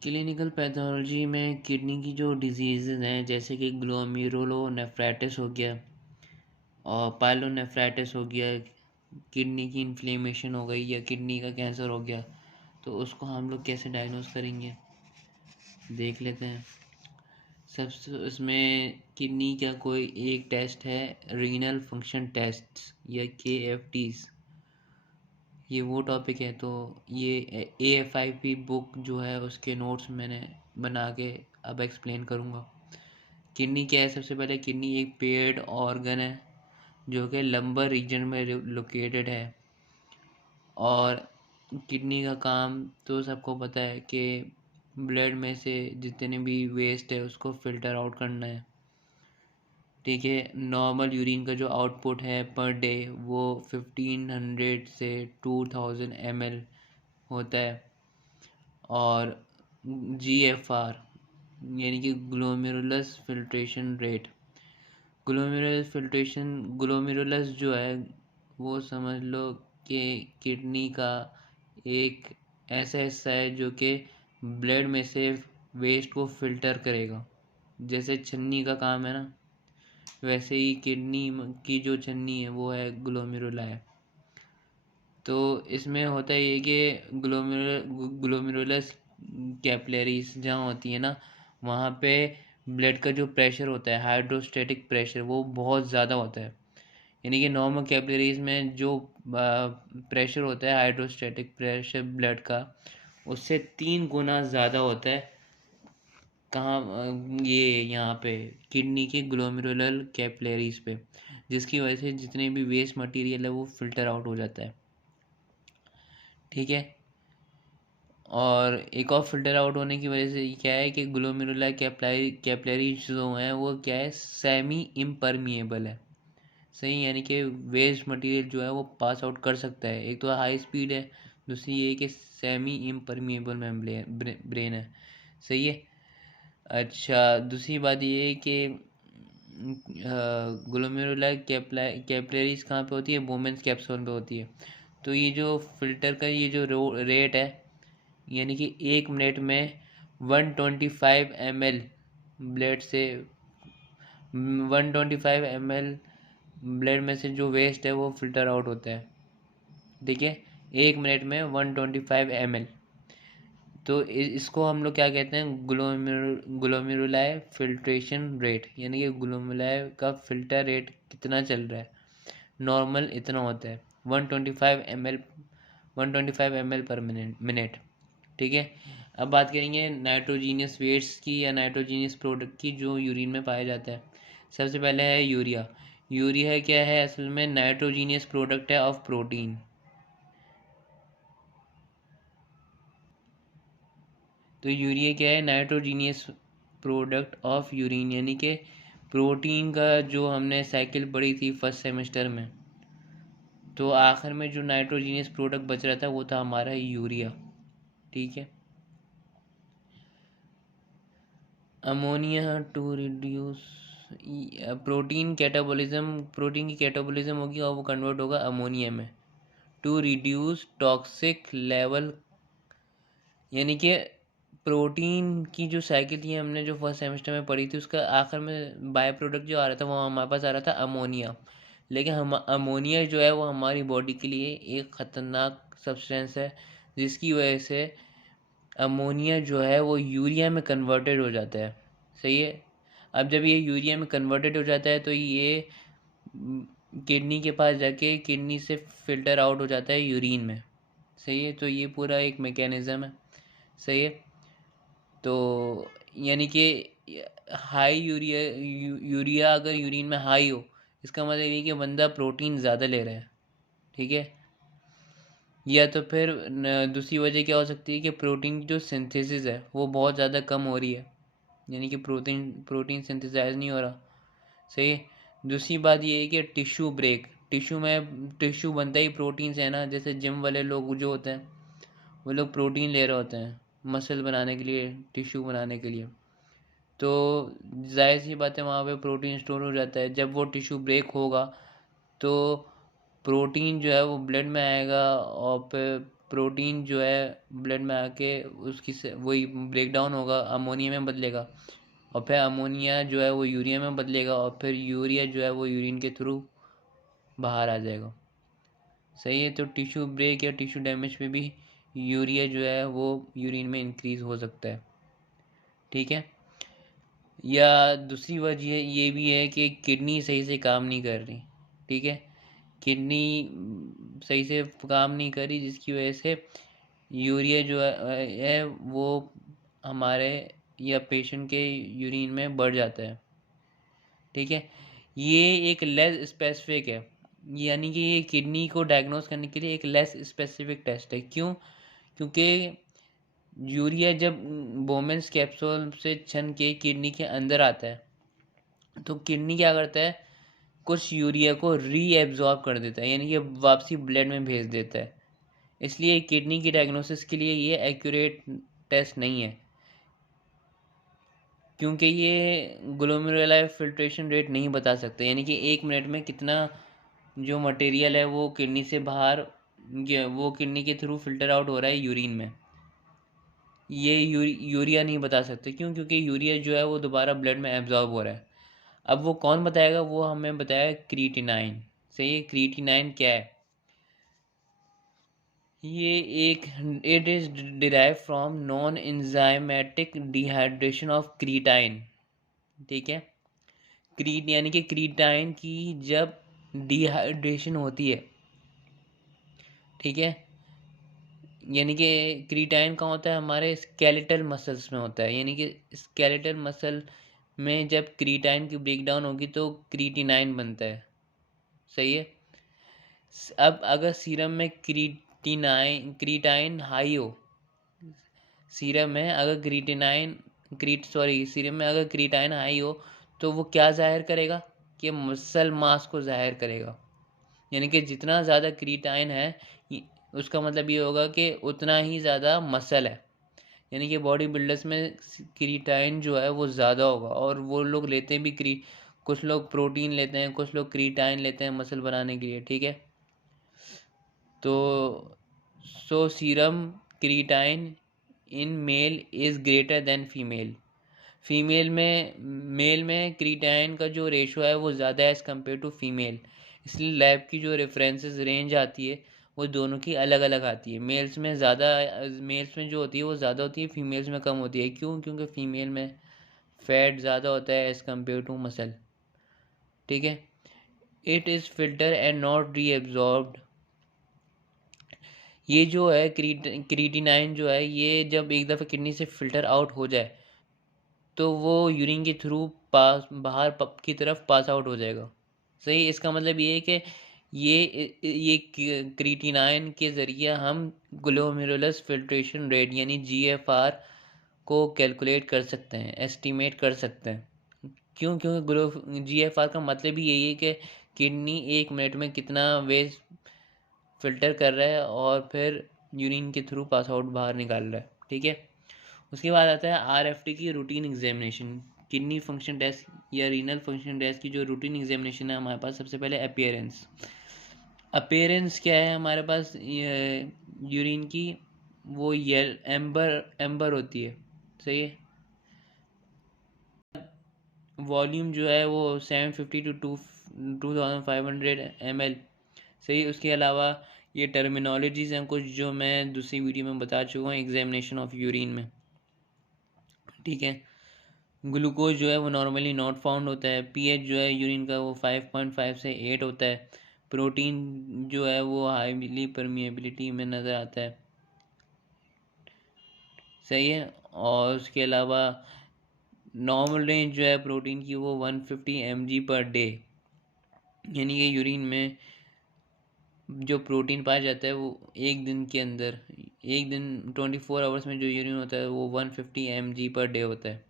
Clinical pathology में kidney की जो डिजीज़ हैं जैसे कि ग्लोमेरुलोनेफ्राइटिस हो गया और पायलोनेफ्राइटिस हो गया, किडनी की इन्फ्लेमेशन हो गई या किडनी का कैंसर हो गया, तो उसको हम लोग कैसे डायग्नोस करेंगे देख लेते हैं। सबसे इसमें किडनी का कोई एक टेस्ट है, रीनल फंक्शन टेस्ट या KFTs। ये वो टॉपिक है, तो ये AFIP बुक जो है उसके नोट्स मैंने बना के अब एक्सप्लेन करूँगा। किडनी क्या है? सबसे पहले किडनी एक पेयर्ड ऑर्गन है जो कि लंबर रीजन में लोकेटेड है। और किडनी का काम तो सबको पता है कि ब्लड में से जितने भी वेस्ट है उसको फिल्टर आउट करना है। ठीक है, नॉर्मल यूरिन का जो आउटपुट है पर डे वो 1500 से 2000 ml होता है। और GFR यानी कि ग्लोमेरुलस फिल्ट्रेशन रेट, ग्लोमेरुलस जो है वो समझ लो कि किडनी का एक ऐसा हिस्सा है जो कि ब्लड में से वेस्ट को फिल्टर करेगा। जैसे छन्नी का काम है ना, वैसे ही किडनी की जो छन्नी है वो है ग्लोमेरुला है। तो इसमें होता है ये कि ग्लोमेरुलस कैपिलरीज जहाँ होती है ना, वहाँ पे ब्लड का जो प्रेशर होता है, हाइड्रोस्टेटिक प्रेशर, वो बहुत ज़्यादा होता है। यानी कि नॉर्मल कैपिलरीज में जो प्रेशर होता है, हाइड्रोस्टेटिक प्रेशर ब्लड का, उससे 3 गुना ज़्यादा होता है। कहाँ? ये यहाँ पे किडनी के ग्लोमेरुलर कैपिलरीज पे, जिसकी वजह से जितने भी वेस्ट मटेरियल है वो फिल्टर आउट हो जाता है। ठीक है। और एक और फिल्टर आउट होने की वजह से क्या है कि ग्लोमेरुलर कैपिलरीज जो हैं वो क्या है, सेमी इम्परमिएबल है। सही, यानी कि वेस्ट मटेरियल जो है वो पास आउट कर सकता है। एक तो हाई स्पीड है, दूसरी ये कि सेमी इम्परमिएबल मेम्ब्रेन ब्रेन है। सही है। अच्छा, दूसरी बात ये है कि ग्लोमेरुलर कैपिलरीज कहाँ पे होती है? बोमेन्स कैप्सूल पे होती है। तो ये जो फिल्टर का ये जो रेट है, यानी कि 1 मिनट में 125 ml ब्लड से 125 ml ब्लड में से जो वेस्ट है वो फिल्टर आउट होता है। ठीक है, 1 मिनट में 125 ml। तो इसको हम लोग क्या कहते हैं? ग्लोमेरुलाई फिल्ट्रेशन रेट, यानी कि ग्लोमेरुलाई का फिल्टर रेट कितना चल रहा है। नॉर्मल इतना होता है 125 ml पर मिनट। ठीक है। अब बात करेंगे नाइट्रोजीनियस वेट्स की या नाइट्रोजीनियस प्रोडक्ट की जो यूरिन में पाया जाता है। सबसे पहले है यूरिया। यूरिया क्या है? असल में नाइट्रोजीनियस प्रोडक्ट है ऑफ प्रोटीन। तो यूरिया क्या है? नाइट्रोजीनियस प्रोडक्ट ऑफ यूरिन, यानी कि प्रोटीन का जो हमने साइकिल पढ़ी थी फर्स्ट सेमेस्टर में, तो आखिर में जो नाइट्रोजीनियस प्रोडक्ट बच रहा था वो था हमारा यूरिया। ठीक है। अमोनिया टू रिड्यूस प्रोटीन की कैटाबॉलिज्म होगी और वो कन्वर्ट होगा अमोनिया में टू रिड्यूस टॉक्सिक लेवल। यानी कि प्रोटीन की जो साइकिल थी हमने जो फर्स्ट सेमेस्टर में पढ़ी थी, उसका आखिर में बाय प्रोडक्ट जो आ रहा था वो हमारे पास आ रहा था अमोनिया। लेकिन हम अमोनिया जो है वो हमारी बॉडी के लिए एक ख़तरनाक सब्सटेंस है, जिसकी वजह से अमोनिया जो है वो यूरिया में कन्वर्टेड हो जाता है। सही है। अब जब ये यूरिया में कन्वर्टेड हो जाता है तो ये किडनी के पास जाके किडनी से फिल्टर आउट हो जाता है यूरिन में। सही है। तो ये पूरा एक मैकेनिज़्म है। सही है। तो यानी कि हाई यूरिया अगर यूरिन में हाई हो, इसका मतलब ये कि बंदा प्रोटीन ज़्यादा ले रहा है। ठीक है। या तो फिर दूसरी वजह क्या हो सकती है कि प्रोटीन की जो सिंथेसिस है वो बहुत ज़्यादा कम हो रही है, यानी कि प्रोटीन प्रोटीन सिंथेसाइज नहीं हो रहा। सही है। दूसरी बात ये है कि टिश्यू बनता ही प्रोटीन से है ना। जैसे जिम वाले लोग जो होते हैं वो लोग प्रोटीन ले रहे होते हैं मसल बनाने के लिए, टिश्यू बनाने के लिए। तो जाहिर सी बात है वहाँ पे प्रोटीन स्टोर हो जाता है। जब वो टिश्यू ब्रेक होगा तो प्रोटीन जो है वो ब्लड में आएगा और फिर प्रोटीन जो है ब्लड में आके उसकी वही ब्रेक डाउन होगा, अमोनिया में बदलेगा, और फिर अमोनिया जो है वो यूरिया में बदलेगा, और फिर यूरिया जो है वो यूरिन के थ्रू बाहर आ जाएगा। सही है। तो टिश्यू ब्रेक या टिश्यू डैमेज पे भी यूरिया जो है वो यूरिन में इंक्रीज हो सकता है। ठीक है। या दूसरी वजह ये भी है कि किडनी सही से काम नहीं कर रही। ठीक है। किडनी सही से काम नहीं कर रही, जिसकी वजह से यूरिया जो है वो हमारे या पेशेंट के यूरिन में बढ़ जाता है। ठीक है। ये एक लेस स्पेसिफिक है, यानी कि ये किडनी को डायग्नोस करने के लिए एक लेस स्पेसिफिक टेस्ट है। क्यों? क्योंकि यूरिया जब बोमेन्स कैप्सूल से छन के किडनी के अंदर आता है तो किडनी क्या करता है, कुछ यूरिया को रीएब्जॉर्ब कर देता है, यानी कि वापसी ब्लड में भेज देता है। इसलिए किडनी की डायग्नोसिस के लिए ये एक्यूरेट टेस्ट नहीं है, क्योंकि ये ग्लोमेरुलर फिल्ट्रेशन रेट नहीं बता सकते, यानी कि 1 मिनट में कितना जो मटेरियल है वो किडनी से बाहर वो किडनी के थ्रू फिल्टर आउट हो रहा है यूरिन में। ये यूरिया नहीं बता सकते। क्यों? क्योंकि यूरिया जो है वो दोबारा ब्लड में एब्जॉर्ब हो रहा है। अब वो कौन बताएगा? वो हमें बताया क्रीटिनाइन। सही है। क्रीटिनाइन क्या है? ये एक it is derive from non enzymatic dehydration of creatine. ठीक है। क्रीट यानी कि क्रीटाइन की जब डिहाइड्रेशन होती है, ठीक है, यानी कि क्रीटाइन कहाँ होता है? हमारे स्केलेटल मसल्स में होता है, यानी कि स्केलेटल मसल में जब क्रीटाइन की ब्रेकडाउन होगी तो क्रीटिनाइन बनता है। सही है। अब अगर सीरम में क्रीटाइन हाई हो, सीरम में अगर सीरम में अगर क्रीटाइन हाई हो तो वो क्या जाहिर करेगा? कि मसल मास को जाहिर करेगा। यानी कि जितना ज़्यादा क्रीटाइन है उसका मतलब ये होगा कि उतना ही ज़्यादा मसल है। यानी कि बॉडी बिल्डर्स में क्रीटाइन जो है वो ज़्यादा होगा, और वो लोग लेते भी कुछ लोग प्रोटीन लेते हैं, कुछ लोग क्रीटाइन लेते हैं मसल बनाने के लिए। ठीक है। तो serum creatine in male is greater than female. Male में क्रीटाइन का जो रेशो है वो ज़्यादा है एज़ कम्पेयर टू फीमेल। इसलिए लैब की जो रेफरेंसेस रेंज आती है वो दोनों की अलग अलग आती है। मेल्स में जो होती है वो ज़्यादा होती है, फीमेल्स में कम होती है। क्यों? क्योंकि फीमेल में फैट ज़्यादा होता है एज़ कम्पेयर टू मसल। ठीक है। It is filter and not reabsorbed. ये जो है क्रीटिनाइन जो है ये जब एक दफ़ा किडनी से फिल्टर आउट हो जाए तो वो यूरिन के थ्रू बाहर की तरफ पास आउट हो जाएगा। सही। इसका मतलब ये है कि ये क्रीटिनाइन के ज़रिए हम ग्लोमेरुलस फिल्ट्रेशन रेट यानी जीएफआर को कैलकुलेट कर सकते हैं, एस्टिमेट कर सकते हैं। क्यों? क्योंकि जीएफआर का मतलब ही यही है कि किडनी 1 मिनट में कितना वेस्ट फिल्टर कर रहा है और फिर यूरिन के थ्रू पास आउट बाहर निकाल रहा है। ठीक है। उसके बाद आता है आरएफटी की routine examination. Kidney function test या रीनल फंक्शन टेस्ट की जो रूटीन एग्जामिनेशन है हमारे पास, सबसे पहले अपीयरेंस। अपीयरेंस क्या है हमारे पास? यूरिन की वो एम्बर होती है। सही है। वॉल्यूम जो है वो 750 टू 2500 ml। सही। उसके अलावा ये टर्मिनोलॉजीज हैं कुछ जो मैं दूसरी वीडियो में बता चुका हूँ एग्जामिनेशन ऑफ यूरिन में। ठीक है। ग्लूकोज जो है वो नॉर्मली नॉट फाउंड होता है। पीएच जो है यूरिन का वो 5.5 से 8 होता है। प्रोटीन जो है वो हाईली परमिएबिलिटी में नज़र आता है। सही है। और उसके अलावा नॉर्मल रेंज जो है प्रोटीन की वो 150 mg/day, यानी कि यूरिन में जो प्रोटीन पाया जाता है वो एक दिन के अंदर, एक दिन 24 आवर्स में जो यूरिन होता है वो 150 mg/day होता है।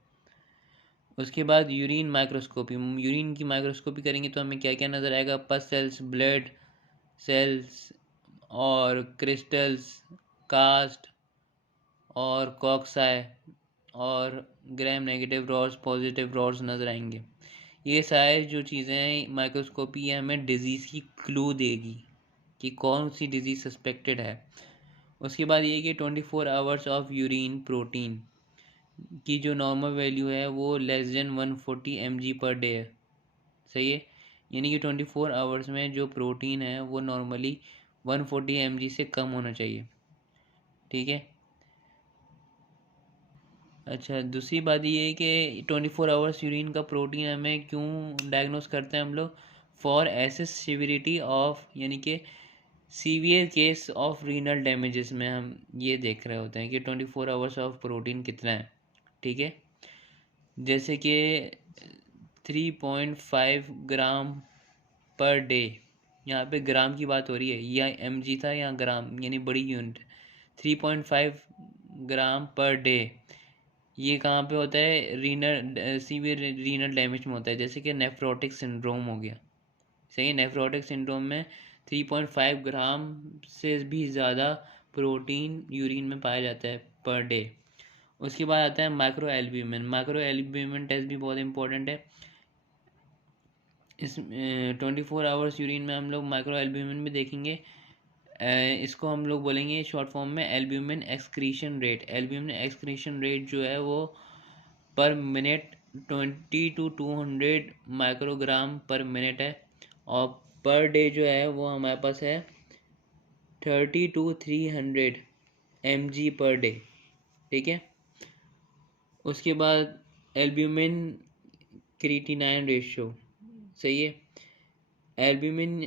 उसके बाद यूरिन माइक्रोस्कोपी। यूरिन की माइक्रोस्कोपी करेंगे तो हमें क्या क्या नज़र आएगा? पस सेल्स, ब्लड सेल्स और क्रिस्टल्स, कास्ट और कॉक्साई और gram negative rods, positive rods नज़र आएंगे। ये सारी जो चीज़ें हैं माइक्रोस्कोपी हमें डिज़ीज़ की क्लू देगी कि कौन सी डिज़ीज़ सस्पेक्टेड है। उसके बाद ये कि 24 आवर्स ऑफ यूरिन प्रोटीन की जो नॉर्मल वैल्यू है वो लेस देन 140 mg/day है। सही है, यानी कि 24 आवर्स में जो प्रोटीन है वो नॉर्मली 140 mg से कम होना चाहिए। ठीक है। अच्छा, दूसरी बात ये है कि 24 आवर्स यूरिन का प्रोटीन हमें क्यों डायग्नोस करते हैं हम लोग? फॉर एसेस सिविरिटी ऑफ, यानी कि severe case of renal damages में हम ये देख रहे होते हैं कि 24 आवर्स ऑफ प्रोटीन कितना है। ठीक है, जैसे कि 3.5 ग्राम पर डे, यहाँ पे ग्राम की बात हो रही है, या mg था या ग्राम, यानी बड़ी यूनिट। 3.5 ग्राम पर डे, ये कहाँ पे होता है? रीनल, सीवियर रीनल डैमेज में होता है, जैसे कि नेफ्रोटिक सिंड्रोम हो गया। सही है, नेफ्रोटिक सिंड्रोम में 3.5 ग्राम से भी ज़्यादा प्रोटीन यूरिन में पाया जाता है पर डे। उसके बाद आता है micro albumin. Micro albumin test भी बहुत इंपॉर्टेंट है। इस 24 आवर्स यूरिन में हम लोग माइक्रो एल्ब्यूमिन भी देखेंगे। इसको हम लोग बोलेंगे शॉर्ट फॉर्म में albumin excretion rate. Albumin excretion rate जो है वो पर मिनट 20 to 200 माइक्रोग्राम पर मिनट है, और पर डे जो है वो हमारे पास है 30 to 300 mg पर डे। ठीक है। उसके बाद एल्ब्यूमिन क्रिएटिनाइन रेशियो। सही है, एल्ब्यूमिन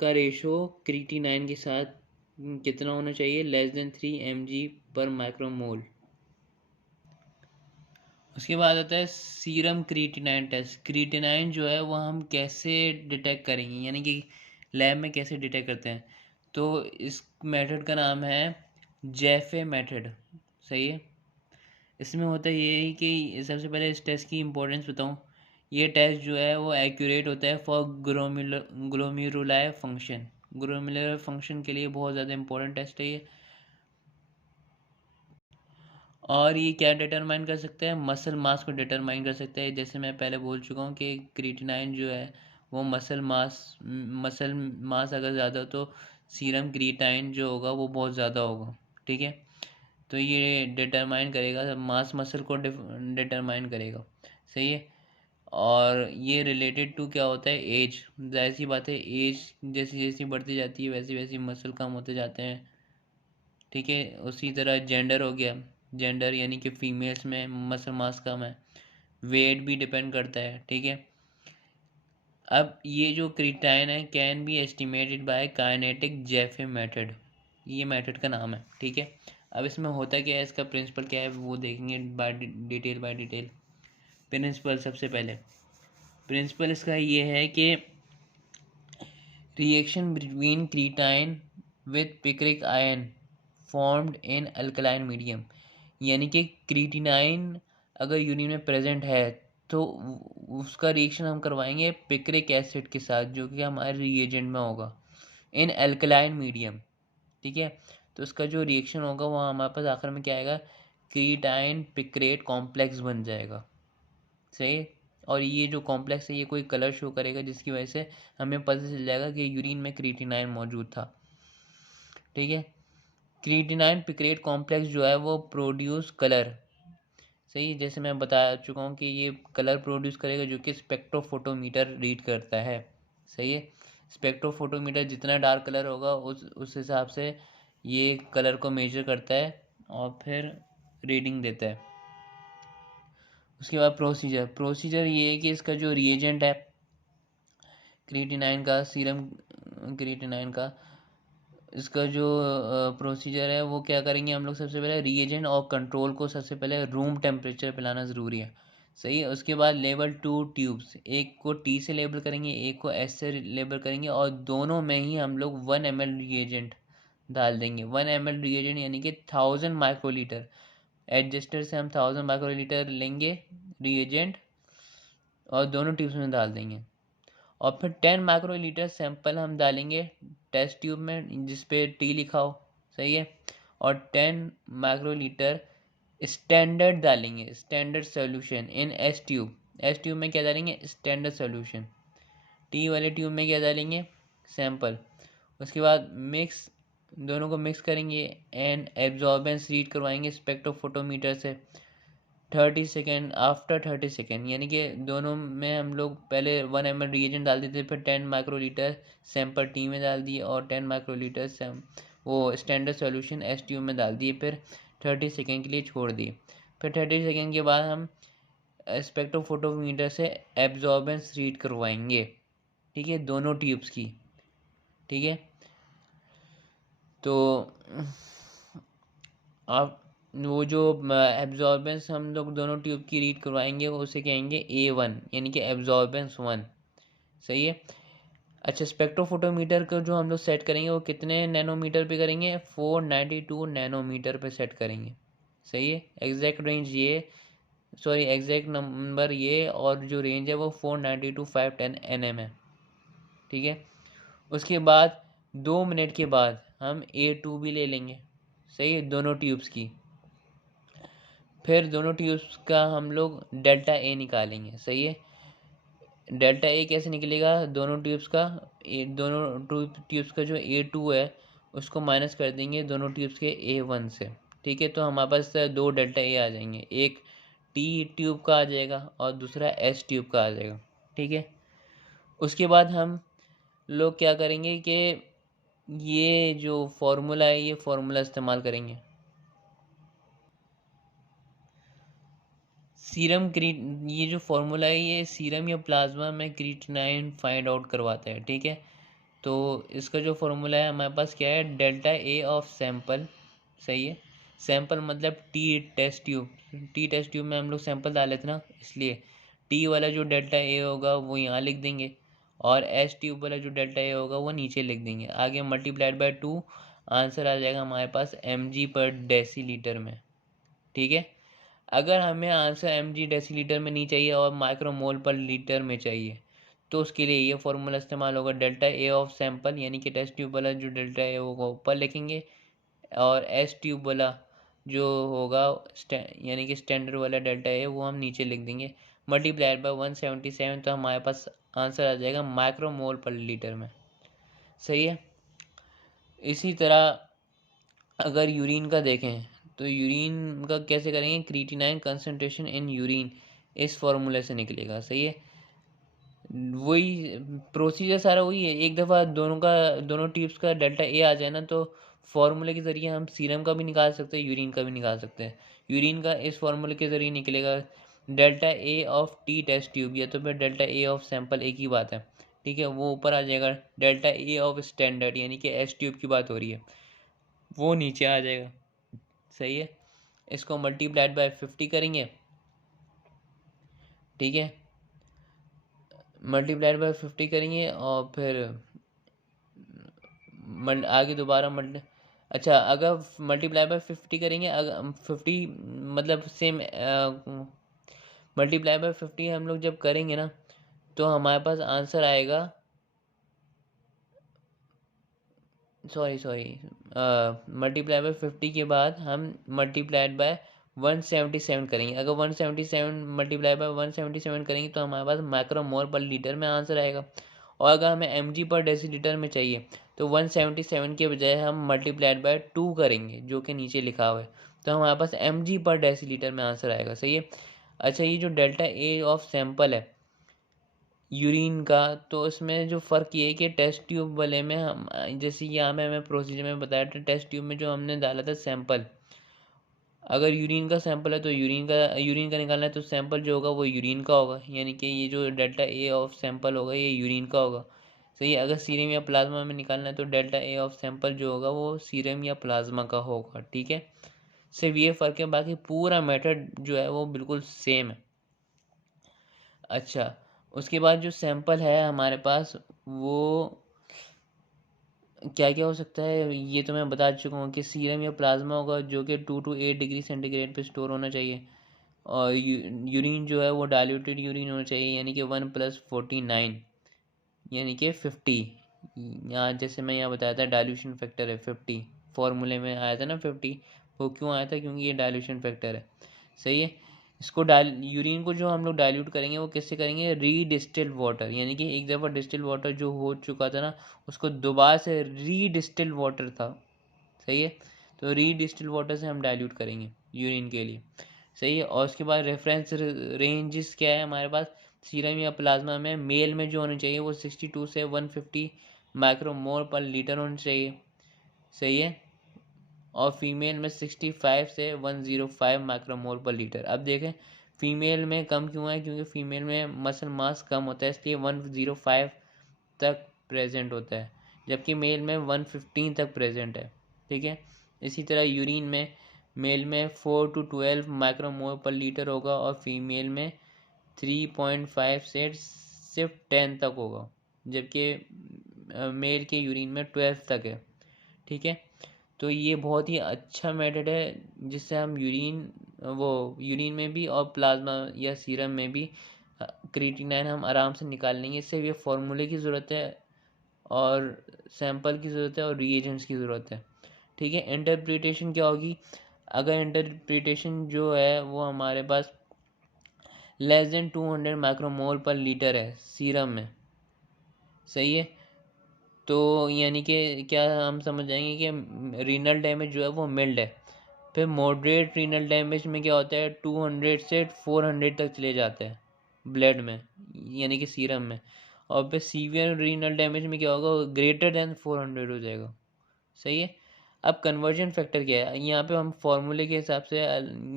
का रेशो क्रिएटिनाइन के साथ कितना होना चाहिए? Less than 3 mg/μmol। उसके बाद आता है सीरम क्रिएटिनाइन टेस्ट। क्रिएटिनाइन जो है वो हम कैसे डिटेक्ट करेंगे, यानी कि लैब में कैसे डिटेक्ट करते हैं? तो इस मेथड का नाम है जैफे मेथड। सही है, इसमें होता ये है कि सबसे पहले इस टेस्ट की इम्पोर्टेंस बताऊं। ये टेस्ट जो है वो एक्यूरेट होता है for glomerular function. Glomerular function के लिए बहुत ज़्यादा इंपॉर्टेंट टेस्ट है ये। और ये क्या डिटरमाइन कर सकता है? मसल मास को डिटरमाइन कर सकता है। जैसे मैं पहले बोल चुका हूँ कि क्रिएटिनाइन जो है वो मसल मास अगर ज़्यादा हो तो सीरम क्रिएटिनाइन जो होगा वो बहुत ज़्यादा होगा। ठीक है, तो ये डिटरमाइन करेगा, मास मसल को डिटरमाइन करेगा। सही है, और ये रिलेटेड टू क्या होता है? एज। जाहिर सी बात है, एज जैसी जैसी बढ़ती जाती है वैसी वैसी मसल कम होते जाते हैं। ठीक है, उसी तरह जेंडर हो गया। जेंडर यानी कि फीमेल्स में मसल मास कम है। वेट भी डिपेंड करता है। ठीक है, अब ये जो क्रिएटिनाइन है can be estimated by kinetic Jaffe method, ये मेथड का नाम है। ठीक है, अब इसमें होता क्या है, इसका प्रिंसिपल क्या है वो देखेंगे बाय डिटेल। प्रिंसिपल, सबसे पहले प्रिंसिपल इसका ये है कि reaction between creatinine with picric ion formed in alkaline medium, यानी कि क्रिएटिनाइन अगर यूरिन में प्रेजेंट है तो उसका रिएक्शन हम करवाएंगे पिक्रिक एसिड के साथ, जो कि हमारे रिएजेंट में होगा इन अल्कलाइन मीडियम। ठीक है, तो उसका जो रिएक्शन होगा वो हमारे पास आखिर में क्या आएगा? क्रिएटाइन पिक्रेट कॉम्प्लेक्स बन जाएगा। सही, और ये जो कॉम्प्लेक्स है ये कोई कलर शो करेगा, जिसकी वजह से हमें पता चल जाएगा कि यूरिन में क्रिएटिनाइन मौजूद था। ठीक है, क्रिएटिनाइन पिक्रेट कॉम्प्लेक्स जो है वो प्रोड्यूस कलर। सही, जैसे मैं बता चुका हूँ कि ये कलर प्रोड्यूस करेगा जो कि स्पेक्ट्रोफोटोमीटर रीड करता है। सही है, स्पेक्ट्रोफोटोमीटर जितना डार्क कलर होगा उस हिसाब से ये कलर को मेजर करता है और फिर रीडिंग देता है। उसके बाद प्रोसीजर ये है कि इसका जो रिएजेंट है क्रिएटिनाइन का, सीरम क्रिएटिनाइन का, इसका जो प्रोसीजर है वो क्या करेंगे हम लोग? सबसे पहले रिएजेंट और कंट्रोल को सबसे पहले रूम टेम्परेचर पे लाना ज़रूरी है। सही है, उसके बाद लेवल 2 ट्यूब्स, एक को टी से लेबल करेंगे, एक को एस से लेबल करेंगे, और दोनों में ही हम लोग 1 ml रिएजेंट डाल देंगे। 1 ml रिएजेंट यानी कि 1000 माइक्रोलीटर। एडजस्टर से हम 1000 माइक्रोलीटर लेंगे रिएजेंट और दोनों ट्यूब्स में डाल देंगे, और फिर 10 माइक्रोलीटर सैंपल हम डालेंगे टेस्ट ट्यूब में जिस पे टी लिखा हो। सही है, और 10 माइक्रोलीटर स्टैंडर्ड डालेंगे, standard solution in S tube. S tube में क्या डालेंगे? Standard solution. टी वाले ट्यूब में क्या डालेंगे? सैंपल। उसके बाद मिक्स दोनों को मिक्स करेंगे एंड एब्जॉर्बेंस रीड करवाएंगे स्पेक्ट्रोफोटोमीटर से 30 सेकेंड आफ्टर 30 सेकेंड, यानी कि दोनों में हम लोग पहले 1 ml रिएजेंट डाल देते, फिर 10 माइक्रोलीटर सैंपल टी में डाल दिए और 10 माइक्रोलीटर वो स्टैंडर्ड सॉल्यूशन एस ट्यूब में डाल दिए, फिर 30 सेकेंड के लिए छोड़ दिए। फिर 30 सेकेंड के बाद हम स्पेक्ट्रोफोटोमीटर से एब्जॉर्बेंस रीड करवाएंगे, ठीक है, दोनों ट्यूब्स की, ठीक है। तो आप वो जो एब्जॉर्बेंस हम लोग दोनों ट्यूब की रीड करवाएंगे उसे कहेंगे A1, यानी कि एब्जॉर्बेंस 1, सही है। अच्छा, स्पेक्ट्रोफोटोमीटर को जो हम लोग सेट करेंगे वो कितने नैनोमीटर पे करेंगे, 492 नैनोमीटर पे सेट करेंगे, सही है। एग्जैक्ट रेंज ये, सॉरी एग्जैक्ट नंबर ये, और जो रेंज है वो 492 510 nm है, ठीक है। उसके बाद 2 मिनट के बाद हम A2 भी ले लेंगे, सही है, दोनों ट्यूब्स की। फिर दोनों ट्यूब्स का हम लोग डेल्टा ए निकालेंगे, सही है। डेल्टा ए कैसे निकलेगा, दोनों ट्यूब्स का दोनों ट्यूब्स का जो A2 है उसको माइनस कर देंगे दोनों ट्यूब्स के A1 से, ठीक है। तो हमारे पास 2 डेल्टा ए आ जाएंगे, एक टी ट्यूब का आ जाएगा और दूसरा एस ट्यूब का आ जाएगा, ठीक है। उसके बाद हम लोग क्या करेंगे कि ये जो फॉर्मूला है ये फॉर्मूला इस्तेमाल करेंगे। सीरम क्रीट ये जो फॉर्मूला है ये सीरम या प्लाज्मा में क्रीएटिनाइन फाइंड आउट करवाता है, ठीक है। तो इसका जो फॉर्मूला है हमारे पास क्या है, डेल्टा ए ऑफ सैंपल, सही है। सैंपल मतलब टी टेस्ट ट्यूब में हम लोग सैंपल डाले थे ना, इसलिए टी वाला जो डेल्टा ए होगा वो यहाँ लिख देंगे और एस ट्यूब वाला जो डेल्टा ए होगा वो नीचे लिख देंगे। आगे मल्टीप्लाइड बाय 2, आंसर आ जाएगा हमारे पास mg/डेसीलीटर में, ठीक है। अगर हमें आंसर mg/डेसीलीटर में नहीं चाहिए और माइक्रोमोल/लीटर में चाहिए तो उसके लिए ये फॉर्मूला इस्तेमाल होगा, डेल्टा ए ऑफ सैंपल, यानी कि टेस्ट ट्यूब वाला जो डेल्टा ए होगा ऊपर लिखेंगे और एस ट्यूब वाला जो होगा यानी कि स्टैंडर्ड वाला डेल्टा ए वो हम नीचे लिख देंगे, मल्टीप्लाइड बाय 177, तो हमारे पास आंसर आ जाएगा माइक्रोमोल/लीटर में, सही है। इसी तरह अगर यूरिन का देखें तो यूरिन का कैसे करेंगे, क्रीटिनाइन कंसंट्रेशन इन यूरिन इस फॉर्मूले से निकलेगा, सही है। वही प्रोसीजर सारा वही है, एक दफ़ा दोनों ट्यूब्स का डेल्टा ए आ जाए ना तो फॉर्मूले के ज़रिए हम सीरम का भी निकाल सकते हैं, यूरिन का भी निकाल सकते हैं। यूरिन का इस फॉर्मूले के ज़रिए निकलेगा delta A of T test tube, या तो फिर डेल्टा ए ऑफ सैंपल, एक ही बात है, ठीक है। वो ऊपर आ जाएगा डेल्टा ए ऑफ स्टैंडर्ड, यानी कि एस ट्यूब की बात हो रही है, वो नीचे आ जाएगा, सही है। इसको मल्टीप्लाइड बाय 50 करेंगे, ठीक है, मल्टीप्लाइड बाय 50 करेंगे और फिर आगे दोबारा अच्छा, अगर मल्टीप्लाई बाय 50 करेंगे, अगर 50 मतलब सेम मल्टीप्लाई बाय 50 हम लोग जब करेंगे ना तो हमारे पास आंसर आएगा, सॉरी मल्टीप्लाई बाय 50 के बाद हम मल्टीप्लाइड बाय 177 करेंगे। अगर 177 मल्टीप्लाई बाय 177 करेंगे तो हमारे पास माइक्रोमोल/लीटर में आंसर आएगा। और अगर हमें mg/डेसीलीटर में चाहिए तो 177 के बजाय हम मल्टीप्लाइड बाय 2 करेंगे, जो कि नीचे लिखा हुआ है, तो हमारे पास mg/डेसीलीटर में आंसर आएगा, सही है। अच्छा, ये जो डेल्टा ए ऑफ सैंपल है यूरिन का, तो इसमें जो फ़र्क ये है कि टेस्ट ट्यूब वाले में हम जैसे यहाँ में हमें प्रोसीजर में बताया था, टेस्ट ट्यूब में जो हमने डाला था सैंपल, अगर यूरिन का सैंपल है तो यूरिन का निकालना है तो सैंपल जो होगा वो यूरिन का होगा, यानी कि ये जो डेल्टा ए ऑफ सैंपल होगा ये यूरिन का होगा, सही है। अगर सीरम या प्लाज्मा में निकालना है तो डेल्टा ए ऑफ सैंपल जो होगा वो सीरम या प्लाज्मा का होगा, ठीक है। सिर्फ ये फ़र्क है, बाकी पूरा मेथड जो है वो बिल्कुल सेम है। अच्छा, उसके बाद जो सैंपल है हमारे पास वो क्या क्या हो सकता है, ये तो मैं बता चुका हूँ कि सीरम या प्लाज्मा होगा जो कि 2 to 8 डिग्री सेंटीग्रेड पे स्टोर होना चाहिए, और यूरिन जो है वो डाइल्यूटेड यूरिन होना चाहिए, यानी कि 1+49, यानी कि 50। यहाँ जैसे मैं यहाँ बताया था डाइल्यूशन फैक्टर है 50, फॉर्मूले में आया था ना 50, वो क्यों आया था, क्योंकि ये डाइल्यूशन फैक्टर है, सही है। इसको यूरिन को जो हम लोग डाइल्यूट करेंगे वो किससे करेंगे, रीडिस्टिल्ड वाटर, यानी कि एक दफ़ा डिस्टिल्ड वाटर जो हो चुका था ना उसको दोबारा से रीडिस्टिल्ड वाटर था सही है। तो रीडिस्टिल वाटर से हम डाइल्यूट करेंगे यूरिन के लिए, सही है। और उसके बाद रेफरेंस रेंजेस क्या है हमारे पास सीरम या प्लाज्मा में, मेल में जो होनी चाहिए वो 62 से 150 माइक्रोमोल पर लीटर होनी चाहिए, सही है। और फीमेल में 65 से 105 माइक्रोमोल पर लीटर। अब देखें फीमेल में कम क्यों है, क्योंकि फीमेल में मसल मास कम होता है, इसलिए 105 तक प्रेजेंट होता है, जबकि मेल में 115 तक प्रेजेंट है, ठीक है। इसी तरह यूरिन में मेल में 4 to 12 माइक्रोमोल पर लीटर होगा और फीमेल में 3.5 से सिर्फ 10 तक होगा, जबकि मेल के यूरिन में 12 तक है, ठीक है। तो ये बहुत ही अच्छा मेथड है जिससे हम यूरिन में भी और प्लाज्मा या सीरम में भी क्रिएटिनिन हम आराम से निकाल लेंगे। इससे ये फार्मूले की ज़रूरत है और सैंपल की ज़रूरत है और रिएजेंट्स की ज़रूरत है, ठीक है। इंटरप्रिटेशन क्या होगी, अगर इंटरप्रिटेशन जो है वो हमारे पास लेस देन 200 माइक्रोमोल पर लीटर है सीरम में, सही है। तो यानी कि क्या हम समझ जाएंगे कि रीनल डैमेज जो है वो मिल्ड है। फिर मॉडरेट रीनल डैमेज में क्या होता है 200 से 400 तक चले जाते हैं ब्लड में, यानी कि सीरम में। और फिर सीवियर रीनल डैमेज में क्या होगा, ग्रेटर देन 400 हो जाएगा, सही है। अब कन्वर्जन फैक्टर क्या है, यहाँ पे हम फार्मूले के हिसाब से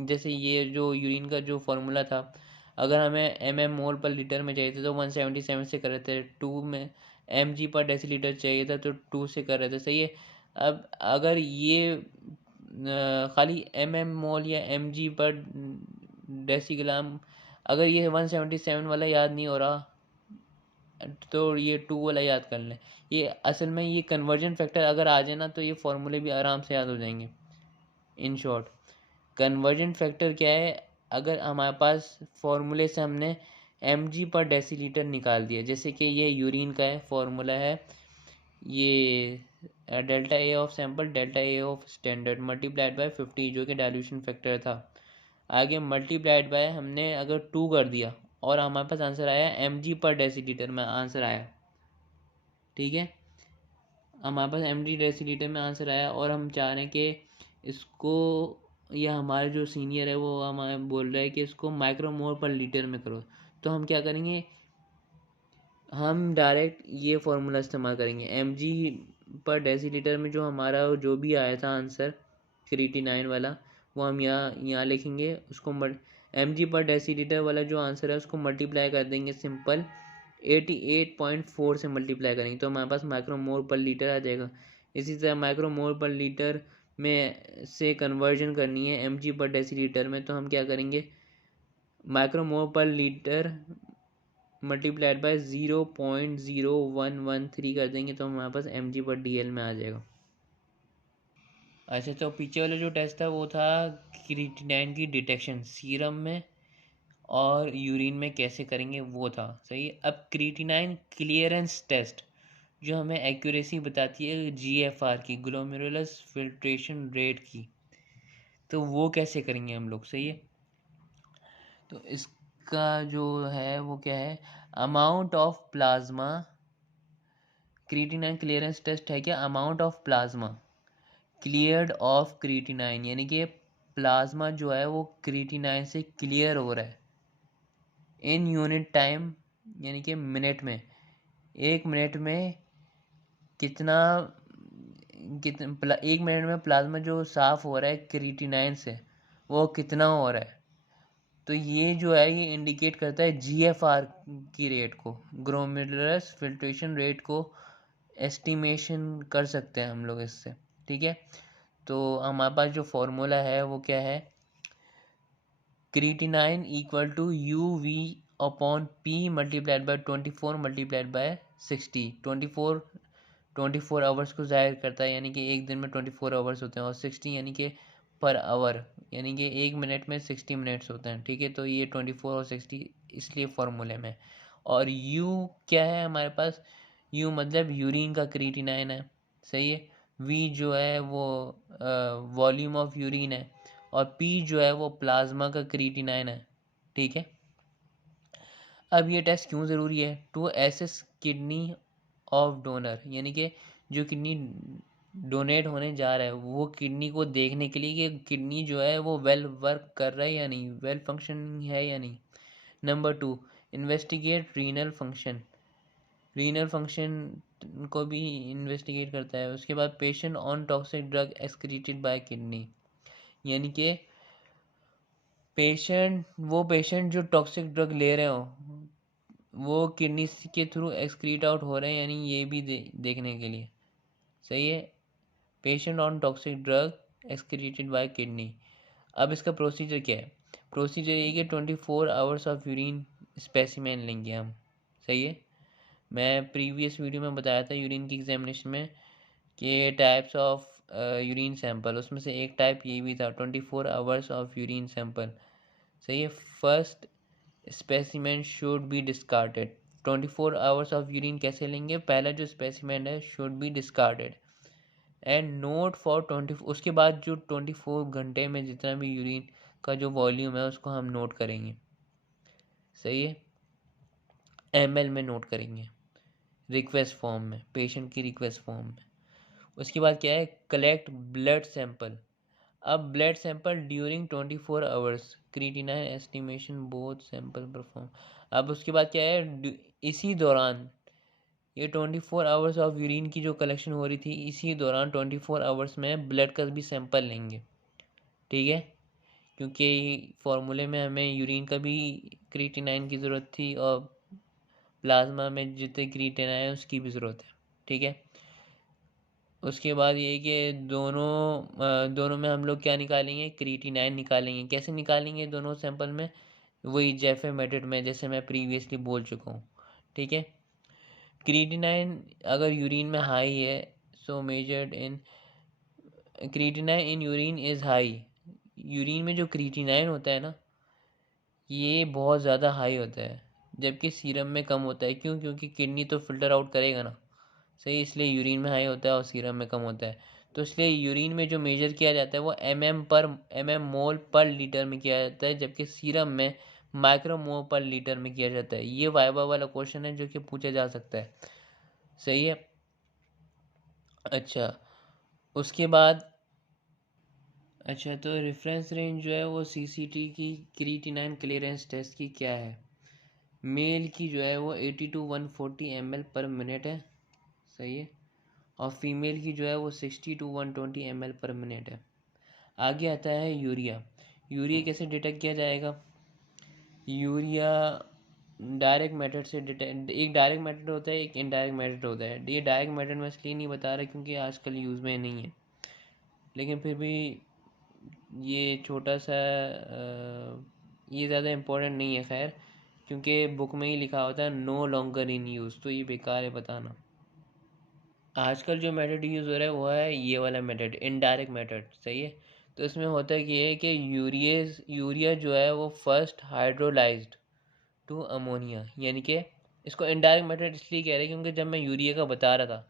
जैसे ये जो यूरिन का जो फार्मूला था, अगर हमें मोल पर लीटर में चाहिए था तो 177 से कर रहे थे, 2 में जी पर डेसीलीटर चाहिए था तो 2 से कर रहे थे, सही है। अब अगर ये खाली मोल या जी पर डेसीग्राम, अगर ये 177 वाला याद नहीं हो रहा तो ये 2 वाला याद कर लें। ये असल में ये कन्वर्जन फैक्टर अगर आ जाए ना तो ये फॉर्मूले भी आराम से याद हो जाएंगे। इन शॉर्ट कन्वर्जन फैक्टर क्या है, अगर हमारे पास फॉर्मूले से हमने जी पर डेसीलीटर निकाल दिया, जैसे कि ये यूरिन का है फॉर्मूला है, ये delta A of sample delta A of standard multiplied by 50 जो कि डाइल्यूशन फैक्टर था, आगे मल्टीप्लाइड बाय हमने अगर 2 कर दिया और हमारे पास आंसर आया जी पर डेसीलीटर में आंसर आया, ठीक है। हमारे पास डेसीलीटर में आंसर आया और हम चाह रहे हैं कि इसको, या हमारे जो सीनियर है वो हमें बोल रहा है कि इसको माइक्रोमोल पर लीटर में करो, तो हम क्या करेंगे, हम डायरेक्ट ये फार्मूला इस्तेमाल करेंगे जी पर डेसीलीटर में जो हमारा जो भी आया था आंसर क्रिएटिनिन वाला, वो हम यहाँ लिखेंगे, उसको जी पर डेसीलीटर वाला जो आंसर है उसको मल्टीप्लाई कर देंगे सिंपल 88.4 से मल्टीप्लाई करेंगे तो हमारे पास माइक्रोमोल पर लीटर आ जाएगा। इसी तरह माइक्रोमोल पर लीटर में से कन्वर्जन करनी है जी पर डेसीलीटर में, तो हम क्या करेंगे, माइक्रोमोल पर लीटर मल्टीप्लाइड बाय 0.0113 कर देंगे तो हमारे पास जी पर DL में आ जाएगा। अच्छा, तो पीछे वाला जो टेस्ट था वो था क्रिएटिनिन की डिटेक्शन सीरम में और यूरिन में कैसे करेंगे वो था, सही है। अब क्रिएटिनिन क्लियरेंस टेस्ट जो हमें एक्यूरेसी बताती है GFR की, ग्लोमेरुलस फिल्ट्रेशन रेट की, तो वो कैसे करेंगे हम लोग, सही है। तो इसका जो है वो क्या है, amount of plasma, creatinine clearance test है क्या, amount of plasma cleared of creatinine, यानी कि प्लाज्मा जो है वो क्रिएटिनिन से क्लियर हो रहा है इन यूनिट टाइम, यानी कि मिनट में, 1 मिनट में कितना 1 मिनट में प्लाज्मा जो साफ हो रहा है क्रिएटिनिन से वो कितना हो रहा है, तो ये जो है ये इंडिकेट करता है GFR की रेट को, ग्लोमेरुलस फिल्ट्रेशन रेट को एस्टिमेशन कर सकते हैं हम लोग इससे, ठीक है। तो हमारे पास जो फॉर्मूला है वो क्या है, creatinine equal to UV upon P multiplied by 24 multiplied by 60, 24 hours को जाहिर करता है, यानी कि एक दिन में 24 आवर्स होते हैं, और 60 यानी कि पर आवर, यानी कि 1 मिनट में 60 मिनट्स होते हैं, ठीक है। तो ये 24 और 60 इसलिए फार्मूले में। और U क्या है हमारे पास, U मतलब यूरिन का क्रिएटिनिन है, सही है। V जो है वो वॉल्यूम ऑफ यूरिन है और P जो है वो प्लाज्मा का क्रिएटिनिन है, ठीक है। अब ये टेस्ट क्यों ज़रूरी है, to assess kidney of donor, यानी कि जो किडनी डोनेट होने जा रहा है वो किडनी को देखने के लिए कि किडनी जो है वो वेल वर्क कर रहा है या नहीं, वेल फंक्शनिंग है या नहीं। Number 2, investigate renal function, renal function को भी इन्वेस्टिगेट करता है। उसके बाद patient on toxic drug excreted by kidney, यानी कि पेशेंट जो टॉक्सिक ड्रग ले रहे हो वो किडनी के थ्रू एक्सक्रीट आउट हो रहे हैं यानी ये भी देखने के लिए। सही है, patient on toxic drug excreted by kidney. अब इसका प्रोसीजर क्या है? प्रोसीजर ये कि 24 आवर्स ऑफ यूरिन स्पेसिमेन लेंगे हम। सही है, मैं प्रीवियस वीडियो में बताया था यूरिन की एग्जामिनेशन में कि टाइप्स ऑफ यूरिन सैंपल, उसमें से एक टाइप ये भी था 24 आवर्स ऑफ यूरिन सैंपल। सही है, first specimen should be discarded. 24 hours of urine कैसे लेंगे? पहला जो स्पेसिमेन है should be discarded and note for 20, उसके बाद जो 24 घंटे में जितना भी यूरिन का जो वॉल्यूम है उसको हम नोट करेंगे। सही है, ml में नोट करेंगे, रिक्वेस्ट फॉर्म में, पेशेंट की रिक्वेस्ट फॉर्म में। उसके बाद क्या है? Collect blood sample. अब blood sample during 24 hours, creatinine estimation both sample perform. अब उसके बाद क्या है? इसी दौरान ये 24 आवर्स ऑफ यूरिन की जो कलेक्शन हो रही थी इसी दौरान 24 आवर्स में ब्लड का भी सैंपल लेंगे। ठीक है, क्योंकि फॉर्मूले में हमें यूरिन का भी क्रिएटिनिन की ज़रूरत थी और प्लाज्मा में जितने क्रिएटिनिन है उसकी भी ज़रूरत है। ठीक है, उसके बाद ये कि दोनों में हम लोग क्या निकालेंगे? क्रिएटिनिन निकालेंगे। कैसे निकालेंगे दोनों सैंपल में? वही जेफे मेथड में, जैसे मैं प्रीवियसली बोल चुका हूँ। ठीक है, क्रिएटिनिन अगर यूरिन में हाई है so measured in, creatinine in urine is high, urine में जो क्रिएटिनिन होता है ना ये बहुत ज़्यादा हाई होता है जबकि सीरम में कम होता है। क्यों? क्योंकि किडनी तो फिल्टर आउट करेगा ना। सही, इसलिए यूरिन में हाई होता है और सीरम में कम होता है। तो इसलिए यूरिन में जो मेजर किया जाता है वो एम मोल पर लीटर में किया जाता है, जबकि सीरम में माइक्रोमोल पर लीटर में किया जाता है। ये वाइवा वाला क्वेश्चन है जो कि पूछा जा सकता है। सही है, अच्छा उसके बाद तो रेफरेंस रेंज जो है वो सीसीटी की क्रिएटिनिन क्लियरेंस टेस्ट की क्या है? मेल की जो है वो 80 to 140 ml पर मिनट है। सही है, और फीमेल की जो है वो 60 to 120 ml पर मिनट है। आगे आता है यूरिया। यूरिया कैसे डिटेक्ट किया जाएगा? यूरिया डायरेक्ट मेथड से डिटेक्ट, एक डायरेक्ट मेथड होता है एक इनडायरेक्ट मेथड होता है। ये डायरेक्ट मेथड मैं इसलिए नहीं बता रहा क्योंकि आजकल यूज़ में नहीं है, लेकिन फिर भी ये छोटा सा ये ज़्यादा इम्पोर्टेंट नहीं है खैर, क्योंकि बुक में ही लिखा होता है नो लॉन्गर इन यूज़, तो ये बेकार है बताना। आजकल जो मेथड यूज़ हो रहा है वो है ये वाला मेथड, इनडायरेक्ट मेथड। सही है, तो इसमें होता है कि यूरिया जो है वो फर्स्ट हाइड्रोलाइज्ड टू अमोनिया, यानी कि इसको इनडायरेक्ट मेथड इसलिए कह रहे हैं क्योंकि जब मैं यूरिया का बता रहा था,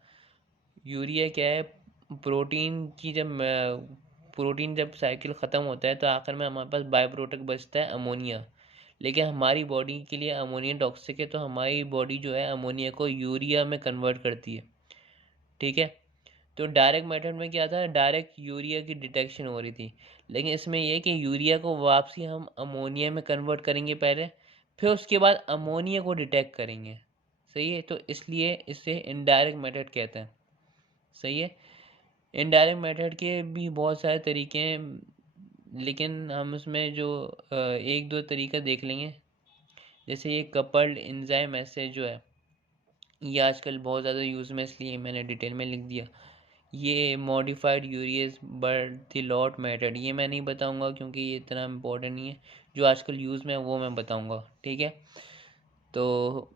यूरिया क्या है? प्रोटीन की जब प्रोटीन जब साइकिल ख़त्म होता है तो आखिर में हमारे पास बाय प्रोडक्ट बचता है अमोनिया। लेकिन हमारी बॉडी के लिए अमोनिया टॉक्सिक है, तो हमारी बॉडी जो है अमोनिया को यूरिया में कन्वर्ट करती है। ठीक है, तो डायरेक्ट मेथड में क्या था? डायरेक्ट यूरिया की डिटेक्शन हो रही थी, लेकिन इसमें यह कि यूरिया को वापसी हम अमोनिया में कन्वर्ट करेंगे पहले, फिर उसके बाद अमोनिया को डिटेक्ट करेंगे। सही है, तो इसलिए इसे इनडायरेक्ट मेथड कहते हैं। सही है, इनडायरेक्ट मेथड के भी बहुत सारे तरीके हैं, लेकिन हम उसमें जो एक दो तरीका देख लेंगे। जैसे ये कपल्ड एंजाइम एसे जो है ये आजकल बहुत ज़्यादा यूज़ में, इसलिए मैंने डिटेल में लिख दिया। ये मॉडिफाइड यूरियस बर्थिलॉट मेथड ये मैं नहीं बताऊंगा क्योंकि ये इतना इम्पोर्टेंट नहीं है। जो आजकल यूज़ में है वो मैं बताऊंगा। ठीक है, तो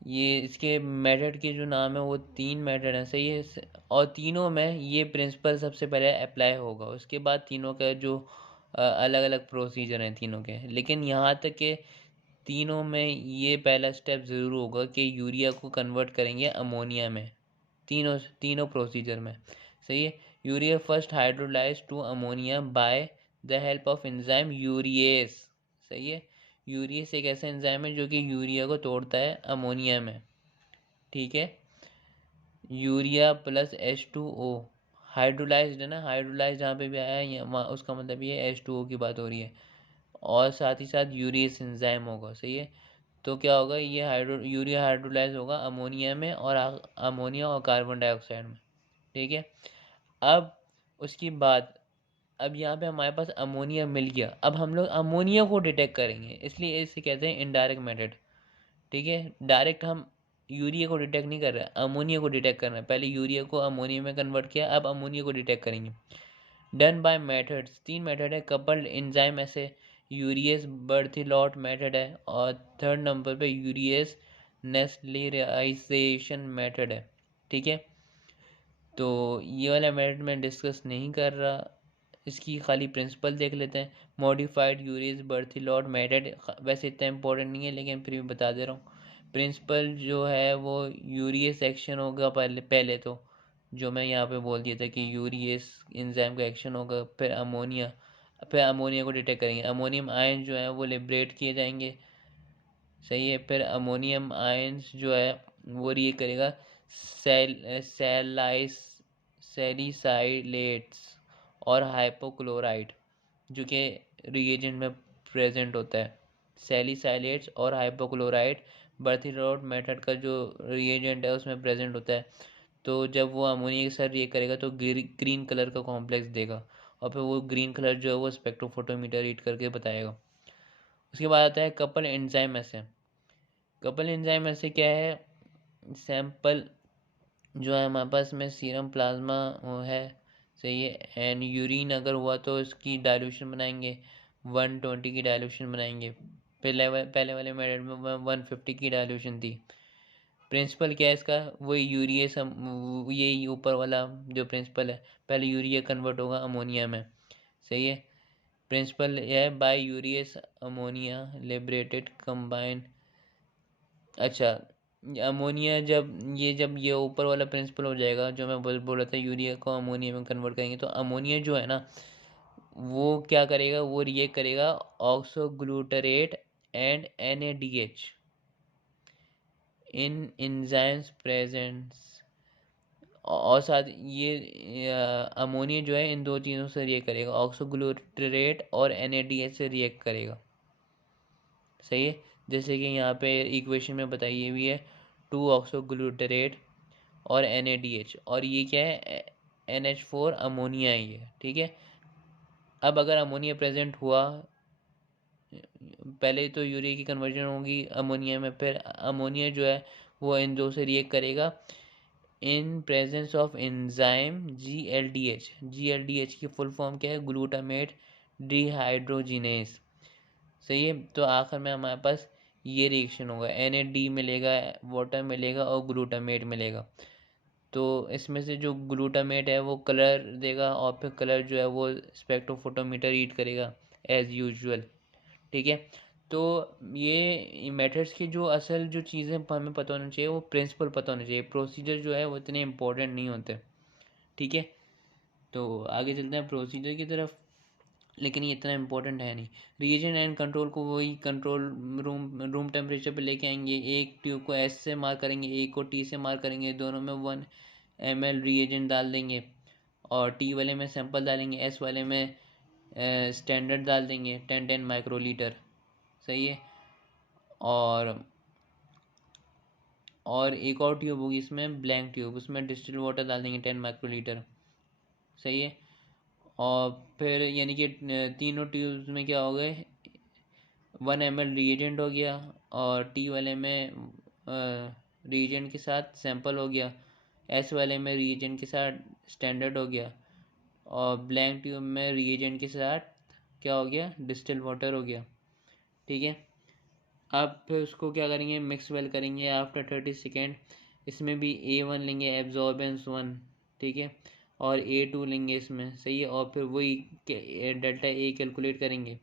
ये इसके मेथड के जो नाम है वो 3 मेथड हैं। सही है, और तीनों में ये प्रिंसिपल सबसे पहले अप्लाई होगा, उसके बाद तीनों का जो अलग अलग प्रोसीजर हैं तीनों के। लेकिन यहाँ तक के तीनों में ये पहला स्टेप ज़रूर होगा कि यूरिया को कन्वर्ट करेंगे अमोनिया में, तीनों तीनों प्रोसीजर में। सही है, urea first hydrolyse to ammonia by the help of enzyme urease. सही है, यूरिएस एक ऐसा एंजाइम है जो कि यूरिया को तोड़ता है अमोनिया में। ठीक है, यूरिया प्लस H2O, हाइड्रोलाइज्ड है ना, हाइड्रोलाइज जहाँ पे भी आया है वहाँ उसका मतलब ये H2O की बात हो रही है, और साथ ही साथ यूरियस एंजाइम होगा। सही है, तो क्या होगा, ये यूरिया हाइड्रोलाइज होगा अमोनिया में, और अमोनिया और कार्बन डाइऑक्साइड में। ठीक है, अब उसके बाद अब यहाँ पे हमारे पास अमोनिया मिल गया, अब हम लोग अमोनिया को डिटेक्ट करेंगे, इसलिए इसे कहते हैं इनडायरेक्ट मेथड। ठीक है, डायरेक्ट हम यूरिया को डिटेक्ट नहीं कर रहे, अमोनिया को डिटेक्ट कर रहे हैं। पहले यूरिया को अमोनिया में कन्वर्ट किया, अब अमोनिया को डिटेक्ट करेंगे। डन बाय मेथड्स, 3 मेथड है। कपल्ड एंजाइम ऐसे यूरियस बर्थिलॉट मेथड है, और थर्ड नंबर पे यूरियस नेस्टलेराइजेशन मेथड है। ठीक है, तो ये वाला मेथड मैं डिस्कस नहीं कर रहा, इसकी खाली प्रिंसिपल देख लेते हैं। मॉडिफाइड यूरियस बर्थिलॉट मेथड वैसे इतना इंपॉर्टेंट नहीं है, लेकिन फिर भी बता दे रहा हूँ। प्रिंसिपल जो है वो यूरियस एक्शन होगा पहले तो, जो मैं यहाँ पे बोल दिया था कि यूरियस एंजाइम का एक्शन होगा, फिर अमोनिया को डिटेक्ट करेंगे, अमोनियम आयन जो है वो लिबरेट किए जाएंगे। सही है, फिर अमोनियम आयंस जो है वो रिएक्ट करेगा सेलाइस सेलिसाइलेट्स और हाइपोक्लोराइड, जो कि रिएजेंट में प्रेजेंट होता है। सेलिसाइलेट्स और हाइपोक्लोराइड बर्थिलॉट मेथड का जो रिएजेंट है उसमें प्रेजेंट होता है। तो जब वो अमोनिया के साथ रिएक्ट करेगा तो ग्रीन कलर का कॉम्प्लेक्स देगा, और फिर वो ग्रीन कलर जो है वो स्पेक्ट्रोफोटोमीटर रीड करके बताएगा। उसके बाद आता है कपल एंजाइम ऐसे। कपल एंजाइम ऐसे क्या है, सैंपल जो है हमारे पास में सीरम प्लाज्मा है। सही है, एंड यूरिन अगर हुआ तो इसकी डाइल्यूशन बनाएंगे, 120 की डाइल्यूशन बनाएंगे। पहले वाले मेथड में 150 की डाइल्यूशन थी। प्रिंसिपल क्या है इसका, वही यूरिया यही ऊपर वाला जो प्रिंसिपल है, पहले यूरिया कन्वर्ट होगा अमोनिया में। सही है, प्रिंसिपल है by urease ammonia liberated combine. अच्छा, अमोनिया जब ये ऊपर वाला प्रिंसिपल हो जाएगा, जो मैं बोल रहा था यूरिया को अमोनिया में कन्वर्ट करेंगे, तो अमोनिया जो है ना वो क्या करेगा, वो रिएक्ट करेगा oxoglutarate and NADH in enzymes presents, और साथ ये अमोनिया जो है इन दो चीज़ों से रिएक्ट करेगा, ऑक्सोग्लूटरेट और NADH से रिएक्ट करेगा। सही है, जैसे कि यहाँ पे इक्वेशन में बताइए हुई है 2 ऑक्सोग्लूटरेट और NADH, और ये क्या है, NH4 अमोनिया ही है। ठीक है, अब अगर अमोनिया प्रेजेंट हुआ, पहले तो यूरिया की कन्वर्जन होगी अमोनिया में, फिर अमोनिया जो है वो इन दो से रिएक्ट करेगा in presence of enzyme GLDH की फुल फॉर्म क्या है, ग्लूटामेट डिहाइड्रोजिनेस। सही है, तो आखिर में हमारे पास ये रिएक्शन होगा, NAD मिलेगा, वाटर मिलेगा और ग्लूटामेट मिलेगा। तो इसमें से जो ग्लूटामेट है वो कलर देगा, और फिर कलर जो है वो स्पेक्ट्रोफोटोमीटर रीड करेगा एज यूजुअल। ठीक है, तो ये मेथड्स की जो असल जो चीज़ें हमें पता होनी चाहिए, वो प्रिंसिपल पता होना चाहिए, प्रोसीजर जो है वो इतने इंपॉर्टेंट नहीं होते। ठीक है, तो आगे चलते हैं प्रोसीजर की तरफ, लेकिन ये इतना इंपॉर्टेंट है नहीं। रिएजेंट एंड कंट्रोल को वही कंट्रोल रूम टेम्परेचर पे लेके आएंगे, एक ट्यूब को S से मार्क करेंगे, एक को T से मार्क करेंगे, दोनों में 1 ml रिएजेंट डाल देंगे, और T वाले में सैंपल डालेंगे, S वाले में स्टैंडर्ड डाल देंगे 10 माइक्रोलीटर। सही है, और एक और ट्यूब होगी इसमें ब्लैंक ट्यूब, उसमें डिस्टिल वाटर डाल देंगे 10 माइक्रोलीटर। सही है, और फिर यानी कि तीनों ट्यूब्स में क्या हो गए, 1 ml रिएजेंट हो गया, और टी वाले में रिएजेंट के साथ सैंपल हो गया, एस वाले में रिएजेंट के साथ स्टैंडर्ड हो गया, और ब्लैंक ट्यूब में रिएजेंट के साथ क्या हो गया, डिस्टिल वाटर हो गया। ठीक है, अब फिर उसको क्या करेंगे, मिक्स वेल करेंगे आफ्टर 30 सेकेंड। इसमें भी A1 लेंगे, एब्जॉर्बेंस 1। ठीक है, और A2 लेंगे इसमें। सही है, और फिर वही डेल्टा A कैलकुलेट करेंगे,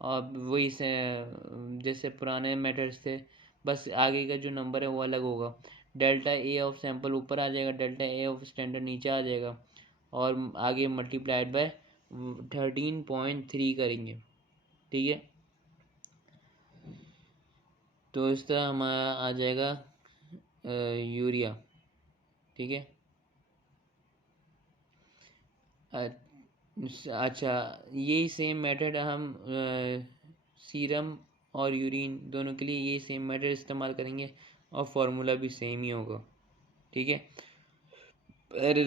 और वही से जैसे पुराने मेथड्स थे, बस आगे का जो नंबर है वो अलग होगा। डेल्टा A ऑफ सैंपल ऊपर आ जाएगा, डेल्टा A ऑफ स्टैंडर्ड नीचे आ जाएगा, और आगे मल्टीप्लाइड बाय 13.3 करेंगे। ठीक है, तो इस तरह हमारा आ जाएगा यूरिया। ठीक है। अच्छा, यही सेम मेथड हम सीरम और यूरिन दोनों के लिए यही सेम मेथड इस्तेमाल करेंगे और फार्मूला भी सेम ही होगा। ठीक है।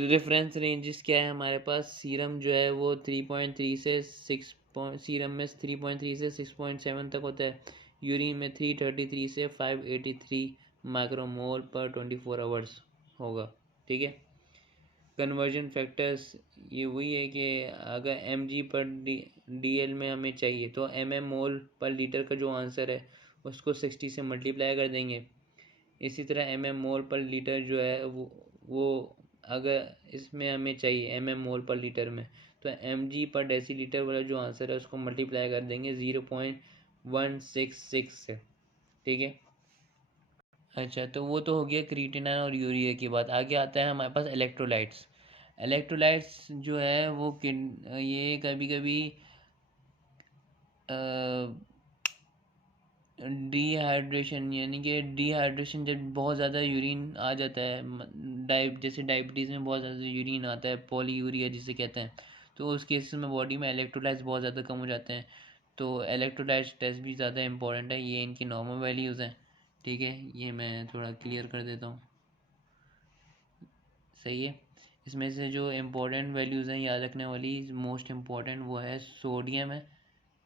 रेफरेंस रेंजेस क्या है हमारे पास? सीरम जो है वो 3.3 से 6 सीरम में 3.3 से 6.7 तक होता है। यूरिन में 333 से 583 माइक्रोमोल पर 24 आवर्स होगा। ठीक है। कन्वर्जन फैक्टर्स ये वही है कि अगर एम जी पर डी एल में हमें चाहिए तो एम एम मोल पर लीटर का जो आंसर है उसको 60 से मल्टीप्लाई कर देंगे। इसी तरह एम एम मोल पर लीटर जो है वो अगर इसमें हमें चाहिए एम एम मोल पर लीटर में, तो एम जी पर डेसी लीटर वाला जो आंसर है उसको मल्टीप्लाई कर देंगे 0.166 से। ठीक है। अच्छा, तो वो तो हो गया क्रिएटिनिन और यूरिया की बात। आगे आता है हमारे पास इलेक्ट्रोलाइट्स। इलेक्ट्रोलाइट्स जो है वो ये कभी कभी डिहाइड्रेशन, यानी कि डिहाइड्रेशन जब बहुत ज़्यादा यूरिन आ जाता है, जैसे डायबिटीज़ में बहुत ज़्यादा यूरिन आता है, पॉलीयूरिया जिसे कहते हैं, तो उस केस में बॉडी में इलेक्ट्रोलाइट्स बहुत ज़्यादा कम हो जाते हैं। तो इलेक्ट्रोलाइट्स टेस्ट भी ज़्यादा इंपॉर्टेंट है। ये इनकी नॉर्मल वैल्यूज़ हैं। ठीक है, ये मैं थोड़ा क्लियर कर देता हूँ। सही है। इसमें से जो इम्पोर्टेंट वैल्यूज़ हैं याद रखने वाली, मोस्ट इम्पॉर्टेंट वो है सोडियम है।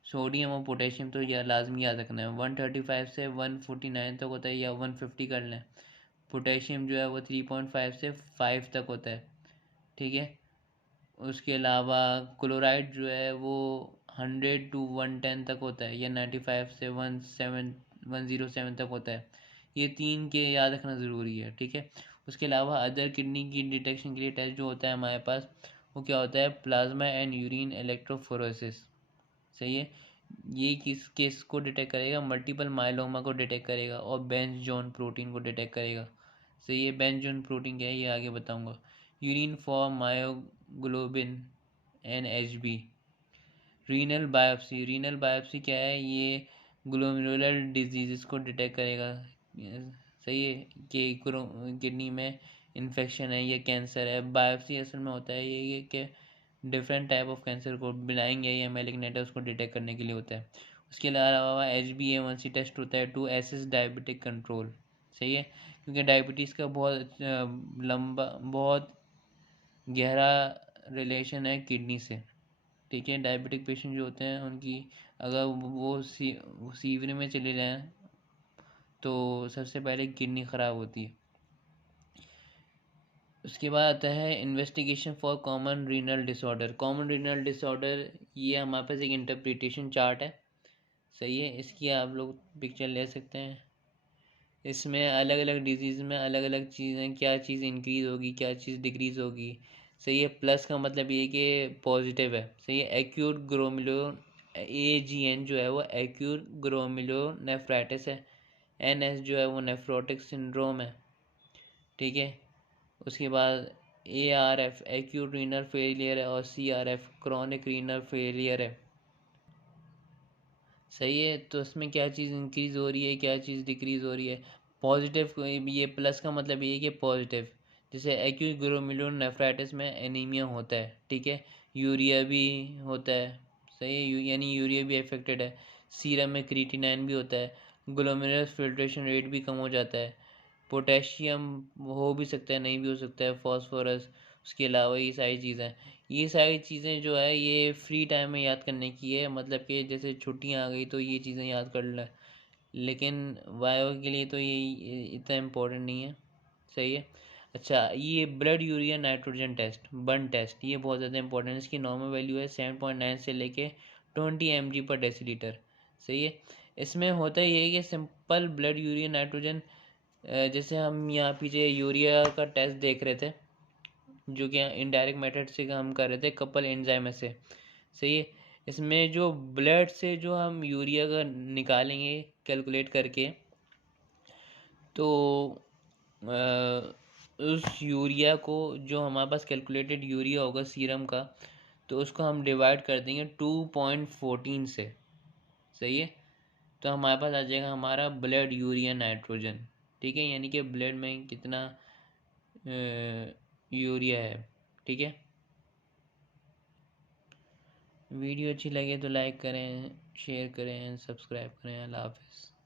सोडियम और पोटेशियम तो यह लाजमी याद रखना है। 135 से 149 तक होता है, या 150 कर लें। पोटेशियम जो है वो 3.5 से 5 तक होता है। ठीक है। उसके अलावा क्लोराइड जो है वो 100 to 110 तक होता है, या 95 से 107 तक होता है। ये तीन के याद रखना ज़रूरी है। ठीक है। उसके अलावा अदर किडनी की डिटेक्शन के लिए टेस्ट जो होता है हमारे पास, वो क्या होता है? Plasma and urine electrophoresis. सही है। ये किस केस को डिटेक्ट करेगा? मल्टीपल माइलोमा को डिटेक्ट करेगा और बेंज जॉन प्रोटीन को डिटेक्ट करेगा। सही है। बेंज जॉन प्रोटीन क्या है ये आगे बताऊंगा। Urine for myoglobin N H B. Renal biopsy. Renal biopsy क्या है? ये ग्लोमेरुलर डिजीज़ को डिटेक्ट करेगा। सही है कि किडनी में इन्फेक्शन है या कैंसर है। बायोप्सी असल में होता है ये कि डिफरेंट टाइप ऑफ कैंसर को बिनाइन है या मैलिग्नेंट है उसको डिटेक्ट करने के लिए होता है। उसके अलावा HbA1c टेस्ट होता है टू एसेस डायबिटिक कंट्रोल। सही है। क्योंकि डायबिटीज़ का बहुत लंबा, बहुत गहरा रिलेशन है किडनी से। ठीक है। डायबिटिक पेशेंट जो होते हैं उनकी अगर वो सीवरे में चले जाएँ तो सबसे पहले किडनी ख़राब होती है। उसके बाद आता है investigation for common renal disorder. Common renal disorder ये हमारे पास एक इंटरप्रिटेशन चार्ट है। सही है। इसकी आप लोग पिक्चर ले सकते हैं। इसमें अलग अलग डिजीज़ में अलग अलग चीज़ें, क्या चीज़ इंक्रीज़ होगी, क्या चीज़ डिक्रीज़ होगी। सही है। प्लस का मतलब ये कि पॉजिटिव है। सही है। एक्यूट ग्लोमेरुलो AGN जो है वो एक्यूट ग्लोमेरुलोनेफ्राइटिस है। NS जो है वो नेफ्रोटिक सिंड्रोम है। ठीक है। उसके बाद ARF एक्यूट रीनल फेलियर है, और CRF क्रॉनिक रीनल फेलियर है। सही है। तो इसमें क्या चीज़ इंक्रीज़ हो रही है, क्या चीज़ डिक्रीज़ हो रही है? पॉजिटिव। ये प्लस का मतलब ये है कि पॉजिटिव। जैसे एक्यूट ग्लोमेरुलोनेफ्राइटिस में एनीमिया होता है। ठीक है। यूरिया भी होता है। सही है। यानी यूरिया भी अफेक्टेड है। सीरम में क्रिएटिनिन भी होता है। ग्लोमेरुलर फिल्ट्रेशन रेट भी कम हो जाता है। पोटेशियम हो भी सकता है, नहीं भी हो सकता है। फॉस्फोरस। उसके अलावा ये सारी चीज़ें जो है ये फ्री टाइम में याद करने की है। मतलब कि जैसे छुट्टियां आ गई तो ये चीज़ें याद कर लें, लेकिन वायवा के लिए तो ये इतना इम्पोर्टेंट नहीं है। सही है। अच्छा, ये blood urea nitrogen test, BUN test, ये बहुत ज़्यादा इंपॉर्टेंट है। इसकी नॉर्मल वैल्यू है 7.9 से लेके 20 mg/डेसीलीटर। सही है। इसमें होता ये है कि सिंपल ब्लड यूरिया नाइट्रोजन, जैसे हम यहाँ पीछे यूरिया का टेस्ट देख रहे थे जो कि इनडायरेक्ट मेथड से हम कर रहे थे कपल एंजाइम से। सही है। इसमें जो ब्लड से जो हम यूरिया का निकालेंगे कैलकुलेट करके, तो उस यूरिया को, जो हमारे पास कैलकुलेटेड यूरिया होगा सीरम का, तो उसको हम डिवाइड कर देंगे 2.14 से। सही है। तो हमारे पास आ जाएगा हमारा ब्लड यूरिया नाइट्रोजन। ठीक है। यानी कि ब्लड में कितना यूरिया है। ठीक है, वीडियो अच्छी लगे तो लाइक करें, शेयर करें, सब्सक्राइब करें। अल्लाह हाफिज़।